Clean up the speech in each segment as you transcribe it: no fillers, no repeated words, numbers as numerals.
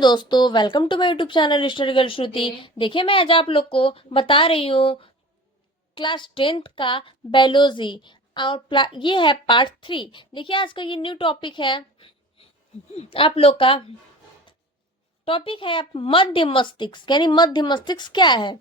दोस्तों, welcome to my YouTube channel historical Shruti. देखिए, मैं आज आप लोग को बता रही हूँ क्लास 10th का बायोलॉजी और ये है पार्ट 3। देखिए, आज का ये न्यू टॉपिक है। आप लोग का टॉपिक है मध्य मस्तिष्क। यानी मध्य मस्तिष्क क्या है?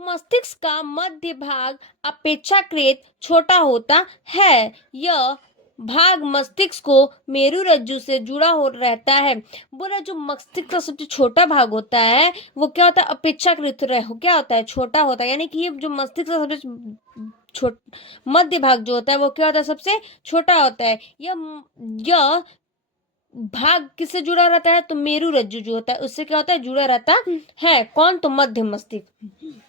मस्तिष्क का मध्य भाग अपेक्षाकृत छोटा होता है। यह भाग मस्तिष्क को मेरुरज्जु से जुड़ा हो रहता है। बोला जो मस्तिष्क का सबसे छोटा भाग होता है वो क्या होता है? अपेक्षाकृत क्या होता है? छोटा होता है। यानी कि ये जो मस्तिष्क का सबसे मध्य भाग जो होता है वो क्या होता है? सबसे छोटा होता है। यह भाग किससे जुड़ा रहता है? तो मेरुरज्जु जो होता है उससे क्या होता है? जुड़ा रहता है। कौन? तो मध्य मस्तिष्क।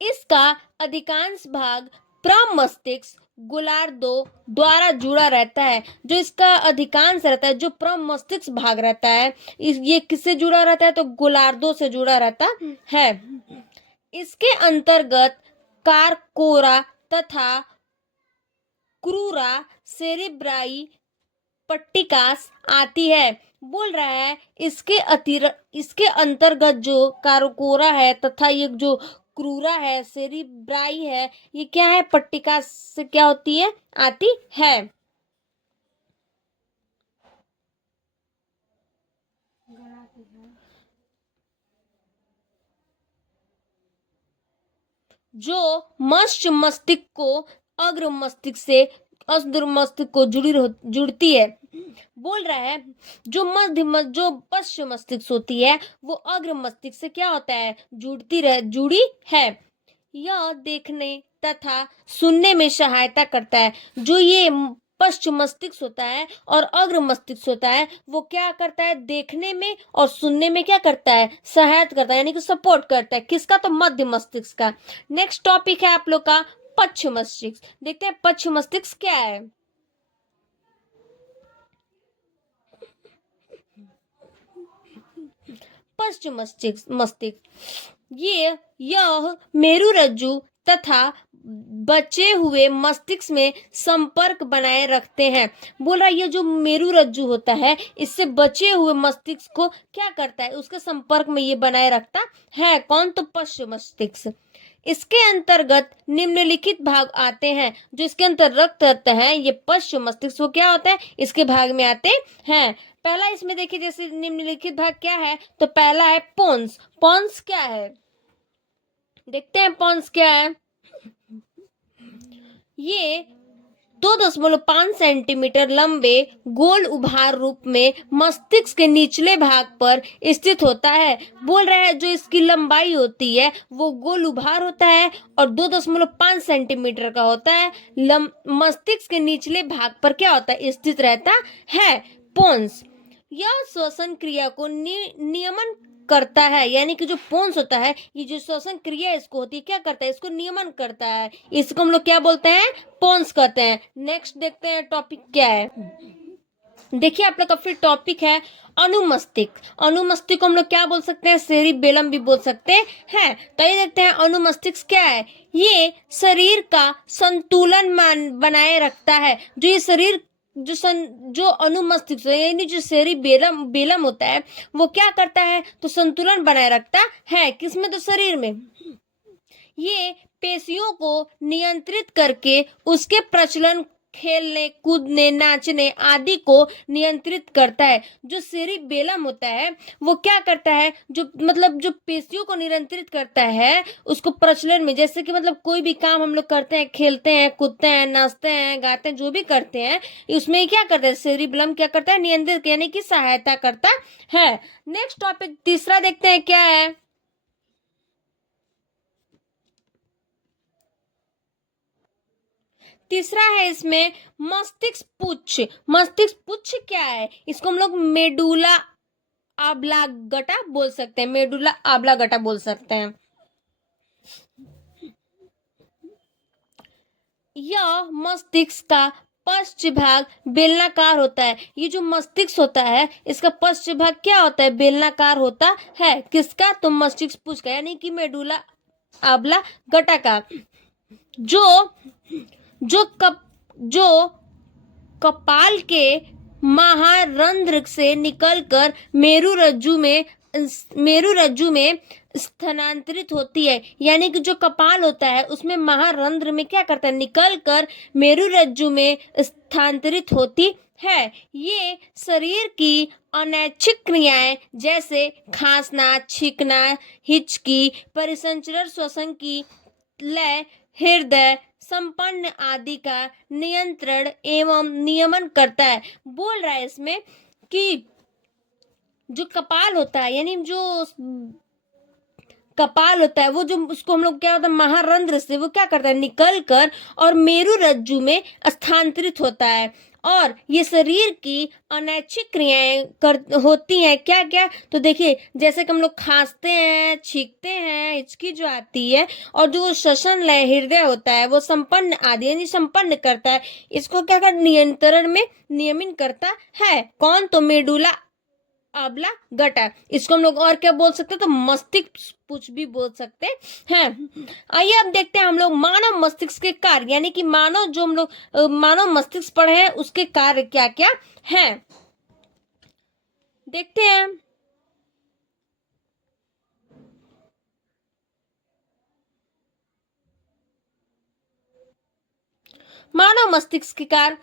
इसका अधिकांश भाग प्रमस्तिष्क गोलार्धों द्वारा जुड़ा रहता है। जो इसका अधिकांश रहता है, जो प्रमस्तिष्क भाग रहता है, ये किससे जुड़ा रहता है? तो गोलार्धों से जुड़ा रहता है। इसके अंतर्गत कारकोरा तथा क्रूरा सेरिब्राई पट्टिकास आती है। बोल रहा है इसके अंतर्गत जो कारकोरा है तथा ये जो क्रूरा है, सेरिब्राई है, ये क्या है? पट्टिका से क्या होती है? आती है। जो मत्स्य मस्तिष्क को अग्र मस्तिष्क से अग्र मस्तिष्क को जुड़ती है। बोल रहा है जो पश्चिम मस्तिष्क होती है वो अग्र मस्तिष्क से क्या होता है? जुड़ी है। यह देखने तथा सुनने में सहायता करता है। जो ये पश्चिम मस्तिष्क होता है और अग्र मस्तिष्क होता है वो क्या करता है? देखने में और सुनने में क्या करता है? सहायता करता है, यानी कि सपोर्ट करता है। किसका? तो मध्य मस्तिष्क का। नेक्स्ट टॉपिक है आप लोग का पश्चिम मस्तिष्क। देखते हैं पश्चिम मस्तिष्क क्या है। पश्चिम मस्तिष्क यह मेरुरज्जु तथा बचे हुए मस्तिष्क में संपर्क बनाए रखते हैं। बोल रहा है ये जो मेरुरज्जु होता है इससे बचे हुए मस्तिष्क को क्या करता है? उसके संपर्क में ये बनाए रखता है। कौन? तो पश्चिम मस्तिष्क। इसके अंतर्गत निम्नलिखित भाग आते हैं। जो इसके अंतर्गत रहते हैं ये पश्चिम मस्तिष्क, वो क्या होता है? इसके भाग में आते हैं। पहला इसमें देखिए, जैसे निम्नलिखित भाग क्या है? तो पहला है पोन्स। पोन्स क्या है? देखते हैं पोन्स क्या है। ये 2.5 सेंटीमीटर लंबे गोल उभार रूप में मस्तिष्क के निचले भाग पर स्थित होता है। बोल रहा है जो इसकी लंबाई होती है वो गोल उभार होता है और 2.5 सेंटीमीटर का होता है। मस्तिष्क के निचले भाग पर क्या होता है? स्थित रहता है। पोन्स यह श्वसन क्रिया को नियमन करता है। यानी कि जो पोन्स होता है ये जो श्वसन क्रिया इसको होती है क्या करता है? इसको नियमन करता है। इसको हम लोग क्या बोलते हैं? पोन्स कहते हैं। नेक्स्ट देखते हैं टॉपिक क्या है। देखिए आप लोग का फिर टॉपिक है अनुमस्तिष्क। अनुमस्तिष्क को हम लोग क्या बोल सकते हैं? सेरिबेलम भी बोल सकते हैं। तो ये देखते हैं अनुमस्तिष्क क्या है। ये शरीर का संतुलन बनाए रखता है। जो ये शरीर जो अनुमस्तिष्क यानी जो सेरिबेलम होता है वो क्या करता है? तो संतुलन बनाए रखता है। किसमें? तो शरीर में। ये पेशियों को नियंत्रित करके उसके प्रचलन, खेलने, कूदने, नाचने आदि को नियंत्रित करता है। जो सेरिबेलम होता है वो क्या करता है? जो पेशियों को नियंत्रित करता है उसको प्रचलन में। जैसे कि कोई भी काम हम लोग करते हैं, खेलते हैं, कूदते हैं, नाचते हैं, गाते हैं, जो भी करते हैं उसमें क्या करता है? सेरिबेलम क्या करता है? नियंत्रित, यानी कि सहायता करता है। नेक्स्ट टॉपिक तीसरा देखते हैं क्या है। तीसरा है इसमें मस्तिष्क पुच्छ। मस्तिष्क पुच्छ क्या है? इसको हम लोग मेडुला ऑब्लांगेटा बोल सकते हैं। मेडुला ऑब्लांगेटा बोल सकते हैं। यह मस्तिष्क का पश्च भाग बेलनाकार होता है। ये जो मस्तिष्क होता है इसका पश्च भाग क्या होता है? बेलनाकार होता है। किसका? तो मस्तिष्क पुच्छ का, यानी कि मेडुला ऑब्लांगेटा का। जो जो कपाल के महारंध्र से निकलकर मेरु रज्जु में स्थानांतरित होती है। यानी कि जो कपाल होता है उसमें महारंध्र में क्या करता है, निकलकर मेरु रज्जु में स्थानांतरित होती है। ये शरीर की अनैच्छिक क्रियाएं जैसे खांसना, छींकना, हिचकी, परिसंचरण, श्वसन की लय, हृदय संपन्न आदि का नियंत्रण एवं नियमन करता है। बोल रहा है इसमें कि जो कपाल होता है, यानी जो कपाल होता है, वो जो उसको हम लोग क्या होता है, महारंध्र से वो क्या करता है, निकल कर और मेरु रज्जु में स्थानांतरित होता है। और ये शरीर की अनैच्छिक क्रियाएं होती हैं। क्या क्या, तो देखिए जैसे कि हम लोग खांसते हैं, छींकते हैं, हिचकी जो आती है, और जो श्वसन लय हृदय होता है वो संपन्न आदि यानी संपन्न करता है। इसको क्या कर नियंत्रण में नियमन करता है। कौन, तो मेडुला आबला गटा। इसको हम लोग और क्या बोल सकते हैं, तो मस्तिष्क कुछ भी बोल सकते हैं। आइए अब देखते हैं हम लोग मानव मस्तिष्क के कार्य, यानी कि मानव जो हम लोग मानव मस्तिष्क पढ़े हैं उसके कार्य क्या क्या हैं, देखते हैं। मानव मस्तिष्क के कार्य,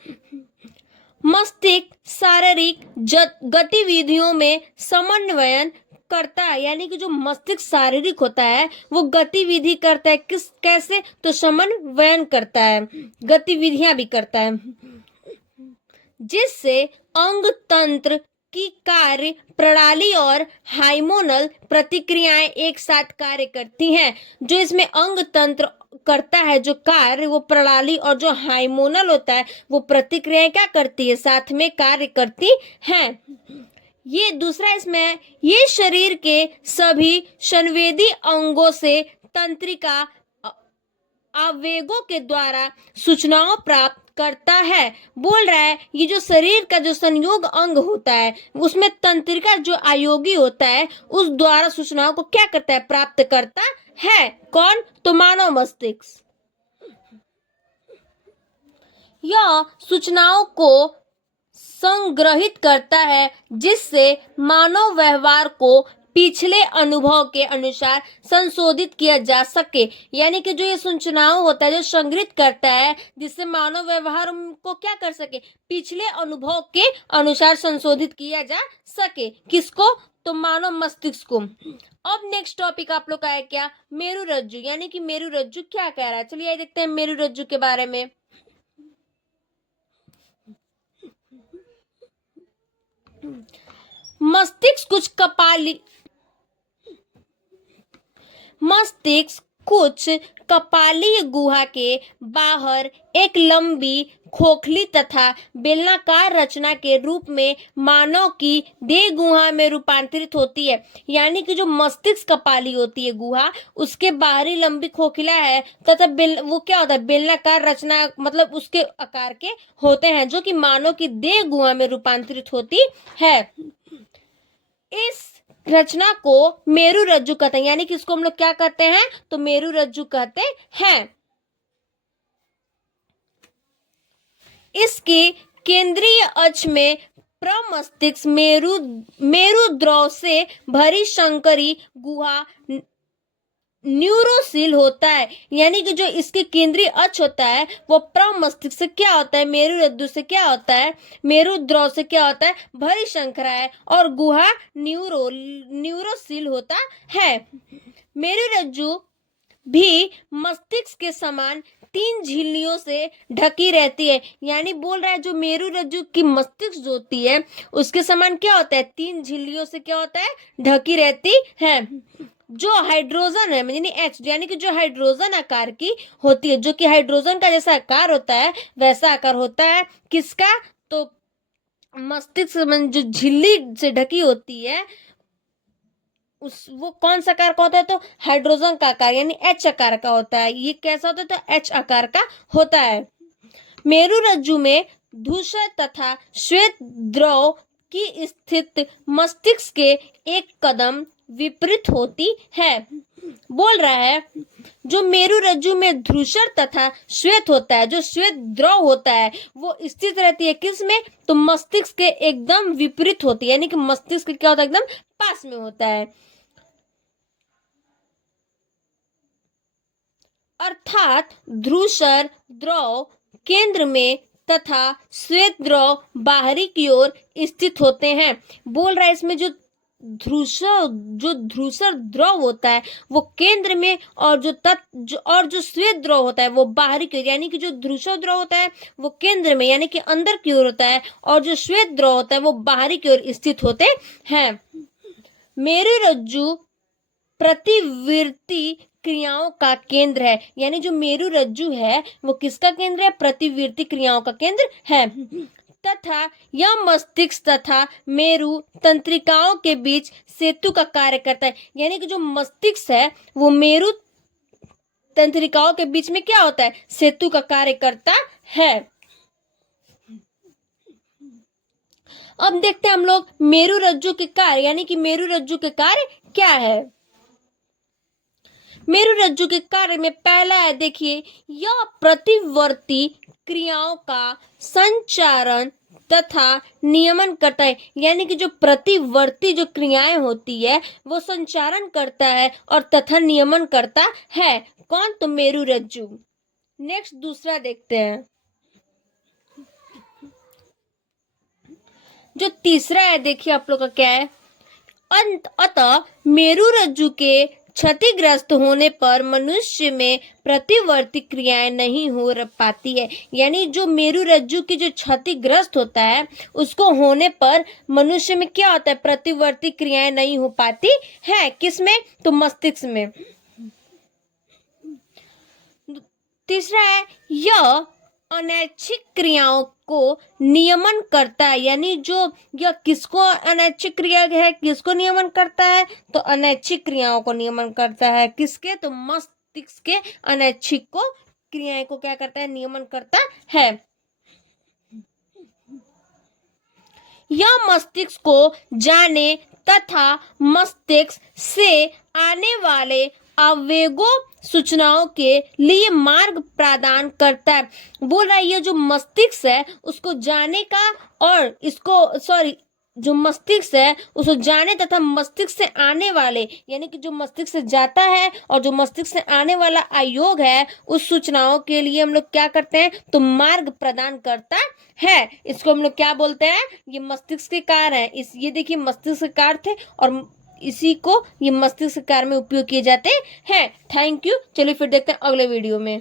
मस्तिष्क शारीरिक गतिविधियों में समन्वयन करता है। यानी कि जो मस्तिष्क शारीरिक होता है वो गतिविधि करता है, कैसे, तो समन्वयन करता है, गतिविधियां भी करता है, जिससे अंग तंत्र की कार्य प्रणाली और हार्मोनल प्रतिक्रियाएं एक साथ कार्य करती हैं। जो इसमें अंग तंत्र करता है जो कार्य, वो प्रणाली, और जो हार्मोनल होता है वो प्रतिक्रियाएं क्या करती है, साथ में कार्य करती हैं। ये दूसरा इसमें, ये शरीर के सभी संवेदी अंगों से तंत्रिका आवेगों के द्वारा सूचनाओं प्राप्त करता है। बोल रहा है ये जो शरीर का जो संयोग अंग होता है उसमें तंत्रिका जो आयोगी होता है उस द्वारा सूचनाओं को क्या करता है, प्राप्त करता है। कौन, तो मानव मस्तिष्क। यह सूचनाओं को संग्रहित करता है जिससे मानव व्यवहार को पिछले अनुभव के अनुसार संशोधित किया जा सके। यानी कि जो ये सूचनाओं होता है जो संग्रहित करता है जिससे मानव व्यवहार को क्या कर सके, पिछले अनुभव के अनुसार संशोधित किया जा सके। किसको, तो मानव मस्तिष्क को। अब नेक्स्ट टॉपिक आप लोग का है क्या, मेरु रज्जु। यानी कि मेरु रज्जु क्या कह रहा है, चलिए देखते हैं मेरु रज्जु के बारे में। मस्तिष्क कुछ कपालीय गुहा के बाहर एक लंबी खोखली तथा बेलनाकार रचना के रूप में मानव की देह गुहा में रूपांतरित होती है। यानी कि जो मस्तिष्क कपाली होती है गुहा, उसके बाहरी लंबी खोखला है तथा वो क्या होता है, बेलनाकार रचना, मतलब उसके आकार के होते हैं, जो कि मानव की देह गुहा में रूपांतरित होती है। इस रचना को मेरु रज्जु कहते हैं। यानी कि इसको हम लोग क्या कहते हैं, तो मेरु रज्जु कहते हैं। इसके केंद्रीय अक्ष में प्रमस्तिष्क मेरुद्रव से भरी शंकरी गुहा न्यूरोसिल होता है। यानी कि जो इसके केंद्रीय अक्ष होता है वो प्रमस्तिष्क से क्या होता है, मेरु रज्जु से क्या होता है, मेरुद्रव से क्या होता है, भरी शंकरा है, और गुहा न्यूरोसिल होता है। मेरु रज्जु भी मस्तिष्क के समान 3 झिल्लियों से ढकी रहती है। यानी बोल रहा है जो मेरु रज्जु की मस्तिष्क जो होती है उसके समान क्या होता है, 3 झिल्लियों से क्या होता है, ढकी रहती है। जो हाइड्रोजन है यानी H, यानी कि जो हाइड्रोजन आकार की होती है, जो कि हाइड्रोजन का जैसा आकार होता है वैसा आकार होता है किसका, तो मस्तिष्क जो झिल्ली से ढकी होती है वो कौन सा आकार का होता है, तो हाइड्रोजन का आकार यानी H आकार का होता है। ये कैसा होता है, तो H आकार का होता है। मेरु रज्जु में धूसर तथा श्वेत द्रव की स्थित मस्तिष्क के एक कदम विपरीत होती है। बोल रहा है जो मेरु रज्जु में धूसर तथा श्वेत होता है, जो श्वेत द्रव होता है वो स्थित रहती है किस में, तो मस्तिष्क के एकदम विपरीत होती है, यानी कि मस्तिष्क क्या होता है, एकदम पास में होता है। अर्थात धूसर द्रव केंद्र में तथा श्वेत द्रव बाहरी की ओर स्थित होते हैं। बोल रहा है इसमें जो धूसर द्रव होता है वो केंद्र में, और जो श्वेत द्रव होता है वो बाहरी की ओर, यानी कि जो धूसर द्रव होता है वो केंद्र में यानी कि अंदर की ओर होता है, और जो श्वेत द्रव होता है वो बाहरी की ओर स्थित होते हैं। मेरु रज्जु प्रतिवर्ती क्रियाओं का केंद्र है, यानी जो मेरु रज्जु है वो किसका केंद्र है, प्रतिवर्ती क्रियाओं का केंद्र है। तथा यह मस्तिष्क तथा मेरु तंत्रिकाओं के बीच सेतु का कार्य करता है, यानी कि जो मस्तिष्क है वो मेरु तंत्रिकाओं के बीच में क्या होता है, सेतु का कार्य करता है। अब देखते हैं हम लोग मेरु रज्जु के कार्य, यानी कि मेरु रज्जु के कार्य क्या है। मेरु रज्जु के कार्य में पहला है, देखिए, यह प्रतिवर्ती क्रियाओं का संचारण तथा नियमन करता है, यानी कि जो प्रतिवर्ती जो क्रियाएं होती है वो संचारण करता है और तथा नियमन करता है। कौन, तो मेरु रज्जु। नेक्स्ट दूसरा देखते हैं, जो तीसरा है, देखिए आप लोग का क्या है, अतः मेरु रज्जु के क्षतिग्रस्त होने पर मनुष्य में प्रतिवर्ती क्रियाएं नहीं हो पाती है, यानी जो मेरु रज्जु की जो क्षतिग्रस्त होता है उसको होने पर मनुष्य में क्या होता है, प्रतिवर्ती क्रियाएं नहीं हो पाती है। किसमें, तो मस्तिष्क में। तीसरा है, यह अनैच्छिक क्रियाओं को नियमन करता है, यानी जो यह किसको अनैच्छिक क्रिया है, किसको नियमन करता है, तो अनैच्छिक क्रियाओं को नियमन करता है। किसके, तो मस्तिष्क के अनैच्छिक को क्रियाएं को क्या करता है, नियमन करता है। यह मस्तिष्क को जाने तथा मस्तिष्क से आने वाले आवेगों सूचनाओं के लिए मार्ग प्रदान करता है। बोल रहा है ये जो मस्तिष्क है उसको जाने का, और जो मस्तिष्क है उसको जाने तथा मस्तिष्क से आने वाले, यानी कि जो मस्तिष्क से जाता है और जो मस्तिष्क से आने वाला आयोग है उस सूचनाओं के लिए हम लोग क्या करते हैं, तो मार्ग प्रदान करता है। इसको हम लोग क्या बोलते हैं, ये मस्तिष्क के कार्य है। ये देखिए मस्तिष्क के कार्य थे और इसी को ये मस्तिष्क कार्य में उपयोग किए जाते हैं। Thank you. चलिए फिर देखते हैं अगले वीडियो में।